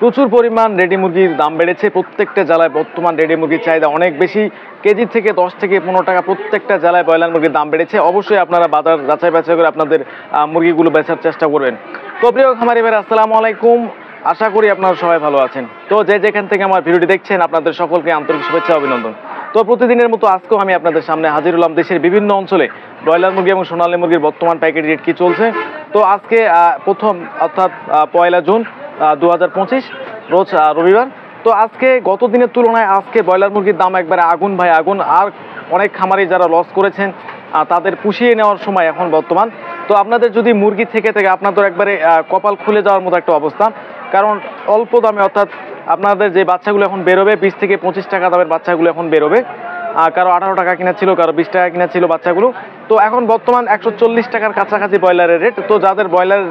প্রচুর পরিমাণ রেডি মুরগির দাম বেড়েছে। প্রত্যেকটা জেলায় বর্তমান রেডি মুরগির চাহিদা অনেক বেশি। কেজি থেকে 10 থেকে 15 টাকা প্রত্যেকটা জেলায় ব্রয়লার মুরগির দাম বেড়েছে। অবশ্যই আপনারা বাজার যাচাই বাছাই করে আপনাদের মুরগিগুলো বেচার চেষ্টা করবেন। তো প্রিয় খামারি ভাইরা, আসসালামু আলাইকুম। আশা করি আপনারা সবাই ভালো আছেন। তো যেখান থেকে আমার ভিডিওটি দেখছেন, আপনাদের সকলকে আন্তরিক শুভেচ্ছা অভিনন্দন। তো প্রতিদিনের মতো আজকেও আমি আপনাদের সামনে হাজির হলাম। দেশের বিভিন্ন অঞ্চলে ব্রয়লার মুরগি এবং সোনালী মুরগির বর্তমান প্যাকেট রেট কি চলছে। তো আজকে প্রথম অর্থাৎ 1 জুন 2025 রোজ রবিবার। তো আজকে গত দিনের তুলনায় আজকে ব্রয়লার মুরগির দাম একবারে আগুন ভাই আগুন। আর অনেক খামারি যারা লস করেছেন তাদের পুষিয়ে নেওয়ার সময় এখন বর্তমান। তো আপনাদের যদি মুরগি থেকে আপনাদের একবারে কপাল খুলে যাওয়ার মতো একটা অবস্থা। কারণ অল্প দামে অর্থাৎ আপনাদের যে বাচ্চাগুলো এখন বেরোবে 20 থেকে 25 টাকা দামের বাচ্চাগুলো এখন বেরোবে। কারো 18 টাকা কিনা ছিল, কারো 20 টাকা কিনা ছিল বাচ্চাগুলো। তো এখন বর্তমান 140 টাকার কাছাকাছি ব্রয়লারের রেট। তো যাদের ব্রয়লার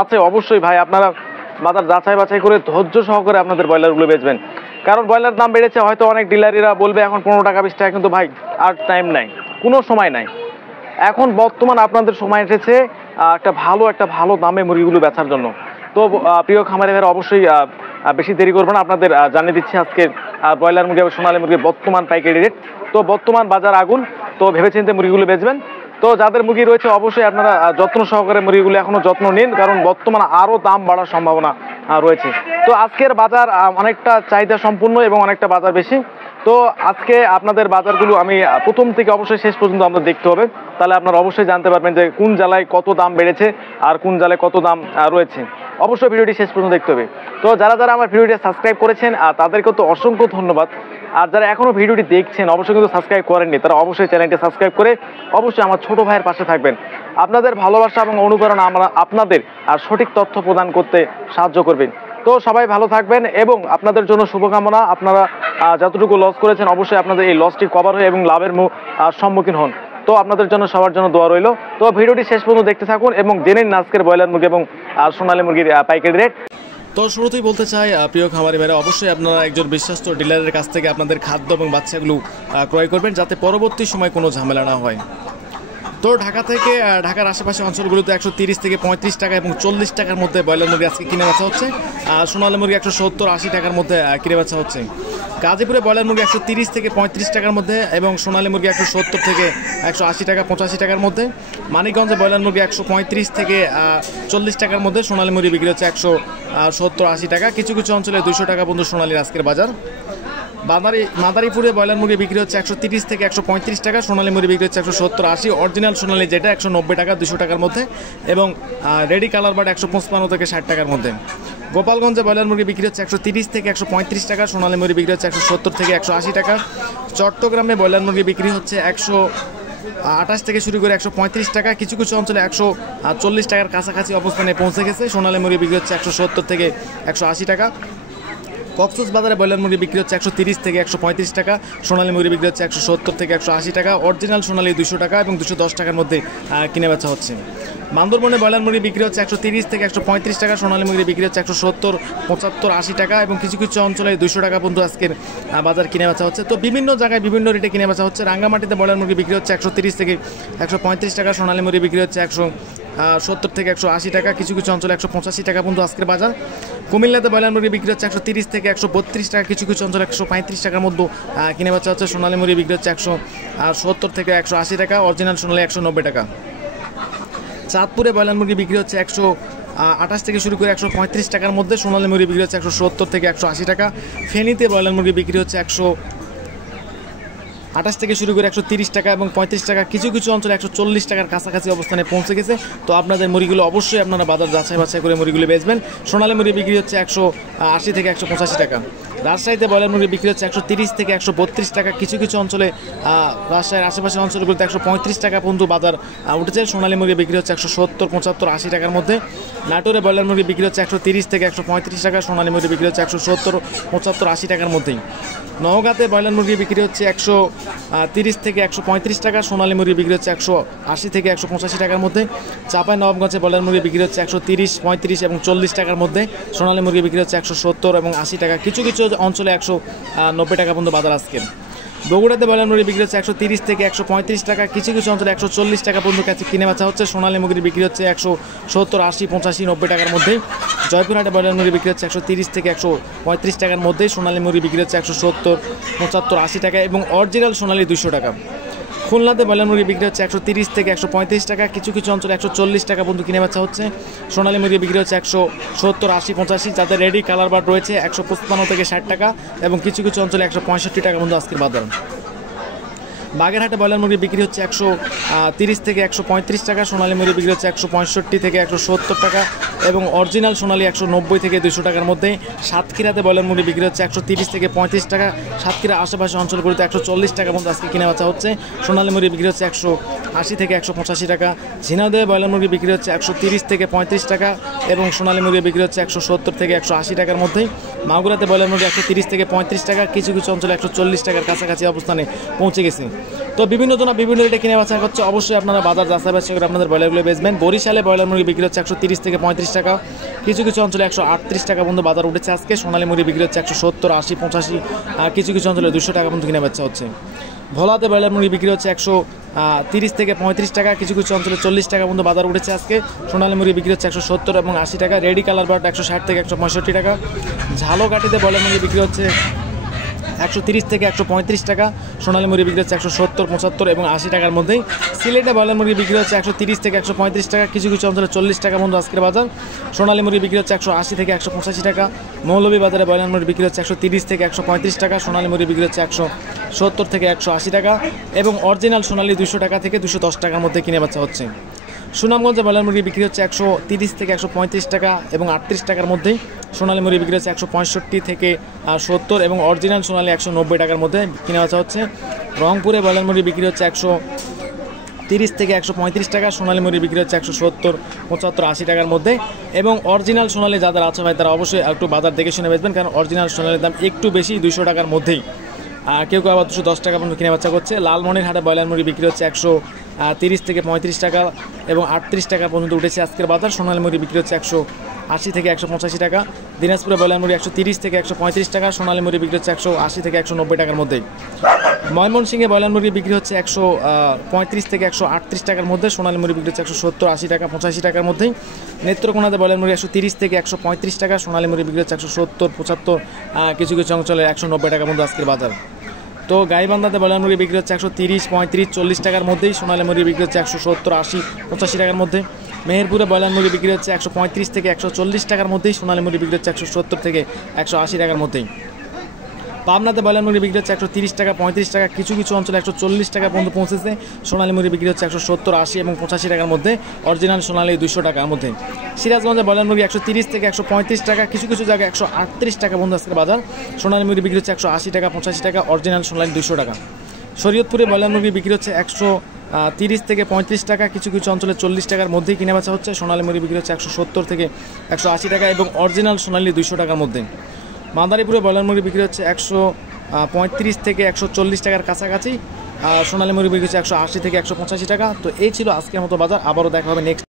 আছে অবশ্যই ভাই আপনারা বাজার যাচাই বাছাই করে ধৈর্য সহকারে আপনাদের ব্রয়লারগুলো বেচবেন। কারণ ব্রয়লার দাম বেড়েছে, হয়তো অনেক ডিলারিরা বলবে এখন 15 টাকা 20 টাকা, কিন্তু ভাই আর টাইম নাই, কোনো সময় নাই। এখন বর্তমান আপনাদের সময় এসেছে একটা ভালো দামে মুরগিগুলো বেচার জন্য। তো প্রিয় খামারি ভাইরা, অবশ্যই বেশি দেরি করবেন না, আপনাদের জানিয়ে দিচ্ছি আজকে ব্রয়লার মুরগি এবং সোনালী মুরগির বর্তমান পাইকারি রেট। তো বর্তমান বাজার আগুন, তো ভেবেচিন্তে মুরগিগুলো বেচবেন। তো যাদের মুরগি রয়েছে অবশ্যই আপনারা যত্ন সহকারে মুরগিগুলো এখনো যত্ন নিন, কারণ বর্তমানে আরও দাম বাড়ার সম্ভাবনা রয়েছে। তো আজকের বাজার অনেকটা চাহিদা সম্পূর্ণ এবং অনেকটা বাজার বেশি। তো আজকে আপনাদের বাজারগুলো আমি প্রথম থেকে অবশ্যই শেষ পর্যন্ত আপনাদের দেখতে হবে, তাহলে আপনারা অবশ্যই জানতে পারবেন যে কোন জেলায় কত দাম বেড়েছে আর কোন জেলায় কত দাম রয়েছে। অবশ্যই ভিডিওটি শেষ পর্যন্ত দেখতে হবে। তো যারা আমার ভিডিওটি সাবস্ক্রাইব করেছেন তাদেরকে তো অসংখ্য ধন্যবাদ। আর যারা এখনও ভিডিওটি দেখছেন অবশ্যই কিন্তু সাবস্ক্রাইব করেননি, তারা অবশ্যই চ্যানেলটি সাবস্ক্রাইব করে অবশ্যই আমার ছোট ভাইয়ের পাশে থাকবেন। আপনাদের ভালোবাসা এবং অনুপ্রেরণা আমরা আপনাদের সঠিক তথ্য প্রদান করতে সাহায্য করবেন। তো সবাই ভালো থাকবেন এবং আপনাদের জন্য শুভকামনা। আপনারা যতটুকু লস করেছেন অবশ্যই আপনাদের এই লসটি কভার হয়ে এবং লাভের সম্মুখীন হন। তো আপনাদের জন্য সবার জন্য দোয়া রইল। তো ভিডিওটি শেষ পর্যন্ত দেখতে থাকুন এবং জেনে নিন আজকের ব্রয়লার মুরগি এবং সোনালী মুরগির পাইকারি রেট। তো শুরুতেই বলতে চাই প্রিয় খামারি ভাইরা, অবশ্যই আপনারা একজন বিশ্বস্ত ডিলারের কাছ থেকে আপনাদের খাদ্য এবং বাচ্চাগুলো ক্রয় করবেন, যাতে পরবর্তী সময় কোনো ঝামেলা না হয়। তো ঢাকার আশেপাশে অঞ্চলগুলোতে 130 থেকে 35 টাকা এবং 40 টাকার মধ্যে ব্রয়লার মুরগি আজকে কিনে বেচা হচ্ছে। সোনালী মুরগি 170-80 টাকার মধ্যে কিনে বেচা হচ্ছে। গাজীপুরে ব্রয়লার মুরগি 130 থেকে 35 টাকার মধ্যে এবং সোনালী মুরগি 170 থেকে 180 টাকা 85 টাকার মধ্যে। মানিকগঞ্জে ব্রয়লার মুরগি 135 থেকে 40 টাকার মধ্যে, সোনালী মুরগি বিক্রি হচ্ছে 170-80 টাকা। কিছু অঞ্চলে 200 টাকা পর্যন্ত সোনালীর আজকের বাজার। মাদারীপুরে ব্রয়লার মুরগি বিক্রি হচ্ছে 130 থেকে 135 টাকা, সোনালী মুরগি বিক্রি হচ্ছে 170-80। অরিজিনাল সোনালী যেটা 190 টাকা 200 টাকার মধ্যে এবং রেডি কালার বাট 155 থেকে 60 টাকার মধ্যে। গোপালগঞ্জে ব্রয়লার মুরগি বিক্রি হচ্ছে 130 থেকে 135 টাকা, সোনালী মুরগি বিক্রি হচ্ছে 170 থেকে 180 টাকা। চট্টগ্রামে ব্রয়লার মুরগি বিক্রি হচ্ছে 128 থেকে শুরু করে 135 টাকা। কিছু অঞ্চলে 140 টাকার কাছাকাছি অবস্থানে পৌঁছে গেছে। সোনালী মুরগি বিক্রি হচ্ছে 170 থেকে 180 টাকা। কক্সবাজারে ব্রয়লার মুরগি বিক্রি হচ্ছে 130 থেকে 135 টাকা, সোনালী মুরগি বিক্রি হচ্ছে 170 থেকে 180 টাকা। অরিজিনাল সোনালী 200 টাকা এবং 210 টাকার মধ্যে কিনে বেচা হচ্ছে। বান্দরবনে ব্রয়লার মুরগি বিক্রি হচ্ছে 130 থেকে 135 টাকা, সোনালী মুরগি বিক্রি হচ্ছে 170, 75, 80 টাকা এবং কিছু অঞ্চলে 200 টাকা পর্যন্ত আজকের বাজার কিনে বেচা হচ্ছে। তো বিভিন্ন জায়গায় বিভিন্ন রেটে কিনে বেচা হচ্ছে। রাঙ্গামাটিতে ব্রয়লার মুরগি বিক্রি হচ্ছে 130 থেকে 135 টাকা, সোনালী মুরগি বিক্রি হচ্ছে 170 থেকে 180 টাকা। কিছু অঞ্চলে 185 টাকা পর্যন্ত আজকের বাজার। কুমিল্লাতে ব্রয়লার মুরগি বিক্রি হচ্ছে 130 থেকে 132 টাকা। কিছু অঞ্চলে 135 টাকার মধ্যে কিনে বেচা হচ্ছে। সোনালী মুরগি বিক্রি হচ্ছে 170 থেকে 180 টাকা, অরিজিনাল সোনালী 190 টাকা। চাঁদপুরে ব্রয়লার মুরগি বিক্রি হচ্ছে 128 থেকে শুরু করে 135 টাকার মধ্যে, সোনালী মুরগি বিক্রি হচ্ছে 170 থেকে 180 টাকা। ফেনীতে ব্রয়লার মুরগি বিক্রি হচ্ছে 128 থেকে শুরু করে 130 টাকা এবং 35 টাকা। কিছু অঞ্চলে 140 টাকার কাছাকাছি অবস্থানে পৌঁছে গেছে। তো আপনাদের মুরগিগুলো অবশ্যই আপনারা বাজার যাচাই বাছাই করে মুরগিগুলো বেচবেন। সোনালী মুরগি বিক্রি হচ্ছে 180 থেকে 185 টাকা। রাজশাহীতে ব্রয়লার মুরগি বিক্রি হচ্ছে 130 থেকে 132 টাকা। কিছু অঞ্চলে রাজশাহীর আশেপাশের অঞ্চলগুলোতে 135 টাকা পর্যন্ত বাজার উঠেছে। সোনালী মুরগি বিক্রি হচ্ছে 170, 75, 80 টাকার মধ্যে। নাটোরে ব্রয়লার মুরগি বিক্রি হচ্ছে 130 থেকে 135 টাকা, সোনালী মুরগি বিক্রি হচ্ছে 170, 75, 80 টাকার মধ্যেই। নওগাঁতে ব্রয়লার মুরগি বিক্রি হচ্ছে 130 থেকে 135 টাকা, সোনালী মুরগি বিক্রি হচ্ছে 180 থেকে 185 টাকার মধ্যে। চাঁপাইনবাবগঞ্জে ব্রয়লার মুরগি বিক্রি হচ্ছে 130, 35 এবং 40 টাকার মধ্যে, সোনালী মুরগি বিক্রি হচ্ছে 170 এবং 80 টাকা। কিছু অঞ্চলে 190 টাকা পর্যন্ত বাজার আজকে। বগুড়াতে ব্রয়লার মুরগি বিক্রি হচ্ছে 130 থেকে 135 টাকা, কিছু কিছু অঞ্চলে 140 টাকা পর্যন্ত কাছে কিনে বেচা হচ্ছে। সোনালী মুরগি বিক্রি হচ্ছে 170, 80, 85, 90 টাকার মধ্যে। জয়পুরহাটে ব্রয়লার মুরগি বিক্রি হচ্ছে 130 থেকে 135 টাকার মধ্যে। সোনালী মুরগি বিক্রি হচ্ছে 170, 75, 80 টাকা এবং অরিজিনাল সোনালী 200 টাকা। খুলনাতে ব্রয়লার মুরগি বিক্রি হচ্ছে 130 থেকে 135 টাকা, কিছু কিছু অঞ্চলে 140 টাকা পর্যন্ত কিনে বেচা হচ্ছে। সোনালী মুরগি বিক্রি হচ্ছে 170, 80, 85, যাদের রেডি কালার বার্ড রয়েছে 155 থেকে 60 টাকা এবং কিছু কিছু অঞ্চলে 165 টাকা পর্যন্ত আজকের বাজার। বাগেরহাটে ব্রয়লার মুরগি বিক্রি হচ্ছে 130 থেকে 135 টাকা, সোনালী মুরগি বিক্রি হচ্ছে 165 থেকে 170 টাকা এবং অরিজিনাল সোনালী 190 থেকে 200 টাকার মধ্যে। সাতক্ষীরাতে ব্রয়লার মুরগি বিক্রি হচ্ছে 130 থেকে 35 টাকা, সাতক্ষীরা আশেপাশে অঞ্চলগুলিতে 140 টাকা পর্যন্ত আজকে কিনে বেচা হচ্ছে। সোনালী মুরগি বিক্রি হচ্ছে 180 থেকে 185 টাকা। ঝিনাইদহে ব্রয়লার মুরগি বিক্রি হচ্ছে 130 থেকে 35 টাকা এবং সোনালী মুরগি বিক্রি হচ্ছে 170 থেকে 180 টাকার মধ্যে। মাগুরাতে ব্রয়লার মুরগি 130 থেকে 35 টাকা, কিছু কিছু অঞ্চলে 140 টাকার কাছাকাছি অবস্থানে পৌঁছে গেছে। তো বিভিন্ন জন বিভিন্ন রেটে কিনে বেচা করছে, অবশ্যই আপনারা বাজার যাচাই বাছাই করে আপনাদের ব্রয়লারগুলো বেচবেন। বরিশালে ব্রয়লার মুরগি বিক্রি হচ্ছে 130 থেকে 35 টাকা, কিছু কিছু অঞ্চলে 138 টাকা পর্যন্ত বাজার উঠেছে আজকে। সোনালী মুরগি বিক্রি হচ্ছে 170, 80, 85, কিছু কিছু অঞ্চলে 200 টাকা পর্যন্ত কিনে বেচা হচ্ছে। ভোলাতে ব্রয়লার মুরগি বিক্রি হচ্ছে 130 থেকে 35 টাকা, কিছু কিছু অঞ্চলে 40 টাকা পর্যন্ত বাজার উঠেছে আজকে। সোনালী মুরগি বিক্রি হচ্ছে 170 এবং 80 টাকা। রেডি কালার বার্ড 160 থেকে 165 টাকা। ঝালকাঠিতে ব্রয়লার মুরগি বিক্রি হচ্ছে 130 থেকে 135 টাকা, সোনালী মুরগি বিক্রি হচ্ছে 170, 75 এবং 80 টাকার মধ্যেই। সিলেটে ব্রয়লার মুরগি বিক্রি হচ্ছে 130 থেকে 135 টাকা, কিছু কিছু অঞ্চলে 40 টাকা পর্যন্ত আজকের বাজার। সোনালী মুরগি বিক্রি হচ্ছে 180 থেকে 185 টাকা। মৌলভীবাজারে ব্রয়লার মুরগি বিক্রি হচ্ছে 130 থেকে 135 টাকা, সোনালী মুরগি বিক্রি হচ্ছে 170 থেকে 180 টাকা এবং অরিজিনাল সোনালী 200 টাকা থেকে 210 টাকার মধ্যে কিনে বেচা হচ্ছে। সুনামগঞ্জে ব্রয়লার মুরগি বিক্রি হচ্ছে 130 থেকে 135 টাকা এবং 38 টাকার মধ্যেই। সোনালী মুরগি বিক্রি হচ্ছে 165 থেকে 70 এবং অরিজিনাল সোনালী 190 টাকার মধ্যে কিনে বেচা হচ্ছে। রংপুরে ব্রয়লার মুরগি বিক্রি হচ্ছে 130 থেকে 135 টাকা, সোনালী মুরগি বিক্রি হচ্ছে 170, 75, 80 টাকার মধ্যে এবং অরিজিনাল সোনালী যাদের আছে ভাই তারা অবশ্যই একটু বাজার দেখে শুনে বেচবেন, কারণ অরিজিনাল সোনালীর দাম একটু বেশি, 200 টাকার মধ্যেই। কেউ কেউ আবার 210 টাকা পর্যন্ত কিনে বেচা করছে। লালমনিরহাটে ব্রয়লার মুরগি বিক্রি হচ্ছে 130 থেকে 35 টাকা এবং 38 টাকা পর্যন্ত উঠেছে আজকের বাজার। সোনালী মুরগি বিক্রি হচ্ছে 180 থেকে 185 টাকা। দিনাজপুরে ব্রয়লার মুরগি 130 থেকে 135 টাকা, সোনালী মুরগি বিক্রি হচ্ছে 180 থেকে 190 টাকার মধ্যেই। ময়মনসিংহে ব্রয়লার মুরগি বিক্রি হচ্ছে 135 থেকে 138 টাকার মধ্যে, সোনালী মুরগি বিক্রি হচ্ছে 170, 80 টাকা, 85 টাকার মধ্যেই। নেত্রকোনাতে ব্রয়লার মুরগি 130 থেকে 135 টাকা, সোনালী মুরগি বিক্রি হচ্ছে 170, 75, কিছু কিছু অঞ্চলে 190 টাকার মধ্যে আজকের বাজার। তো গাইবান্ধাতে ব্রয়লার মুরগি বিক্রি হচ্ছে 130, 35, 40 টাকার মধ্যেই, সোনালী মুরগি বিক্রি হচ্ছে 170, 80, 85 টাকার মধ্যে। মেহেরপুরে ব্রয়লার মুরগি বিক্রি হচ্ছে 135 থেকে 140 টাকার মধ্যেই, সোনালী মুরগি বিক্রি হচ্ছে 170 থেকে 180 টাকার মধ্যেই। পাবনাতে ব্রয়লার মুরগি বিক্রি হচ্ছে 130 টাকা, 35 টাকা, কিছু কিছু অঞ্চলে 140 টাকা পর্যন্ত পৌঁছেছে। সোনালী মুরগি বিক্রি হচ্ছে 170, 80 এবং 85 টাকার মধ্যে, অরিজিনাল সোনালী 200 টাকার মধ্যে। সিরাজগঞ্জে ব্রয়লার মুরগি 130 থেকে 135 টাকা, কিছু কিছু জায়গায় 138 টাকা পর্যন্ত আজকের বাজার। সোনালী মুরগি বিক্রি হচ্ছে 180 টাকা, 85 টাকা, অরিজিনাল সোনালী 200 টাকা। শরীয়তপুরে ব্রয়লার মুরগি বিক্রি হচ্ছে 130 থেকে 35 টাকা, কিছু কিছু অঞ্চলে 40 টাকার মধ্যেই কিনে বেচা হচ্ছে। সোনালী মুরগি বিক্রি হচ্ছে 170 থেকে 180 টাকা এবং অরিজিনাল সোনালী 200 টাকার মধ্যে। মাদারীপুরে ব্রয়লার মুরগি বিক্রি হচ্ছে 135 থেকে 140 টাকার কাছাকাছি, সোনালী মুরগি বিক্রি হচ্ছে 180 থেকে 185 টাকা। তো এই ছিল আজকের মতো বাজার, আবারও দেখা হবে নেক্সট।